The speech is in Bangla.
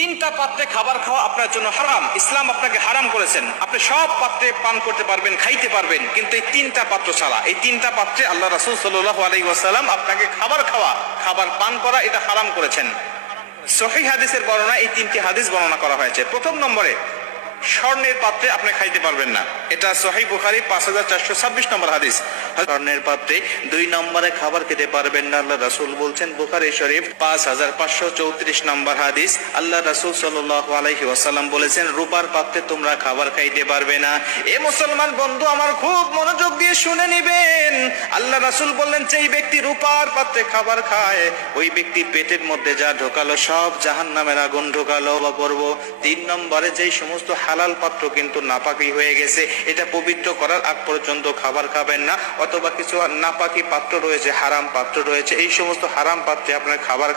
তিনটা পাত্রে খাবার খাওয়া আপনার জন্য হারাম। ইসলাম আপনাকে হারাম করেছেন। আপনি সব পাত্রে পান করতে পারবেন, খাইতে পারবেন, কিন্তু এই তিনটা পাত্র ছাড়া। এই তিনটা পাত্রে আল্লাহ রাসূল সাল্লাল্লাহু আলাইহি ওয়াসাল্লাম আপনাকে খাবার খাওয়া, খাবার পান করা এটা হারাম করেছেন। সহিহ হাদিসের বর্ণনা এই তিনটি হাদিস বর্ণনা করা হয়েছে। প্রথম নম্বরে, স্বর্ণের পাত্রে আপনি খাইতে পারবেন না। এটা সহিহ বুখারী 5426 নম্বর হাদিস। স্বর্ণের পাত্রে 2 নম্বরে খাবার খেতে পারবেন না, আল্লাহ রাসূল বলছেন। বুখারী শরীফ 5534 নম্বর হাদিস। আল্লাহ রাসূল সাল্লাল্লাহু আলাইহি ওয়াসাল্লাম বলেছেন, রূপার পাত্রে তোমরা খাবার খাইতে পারবে না। এ মুসলমান বন্ধু আমার, খুব মনোযোগ দিয়ে শুনে নিবেন। আল্লাহ রাসূল বললেন, যেই ব্যক্তি রূপার পাত্রে খাবার খায়, ওই ব্যক্তি পেটের মধ্যে যা ঢোকালো সব জাহান্নামের আগুন ঢোকালো বা করব। 3 নম্বরে, যেই সমস্ত হালাল পাত্র কিন্তু নাপাকি হয়ে গেছে, এটা পবিত্র করার আগ পর্যন্ত খাবার খাবেন না। অথবা কিছু নাপাকি পাত্র রয়েছে, হারাম পাত্র রয়েছে, এই সমস্ত হারাম পাত্রে আপনার খাবার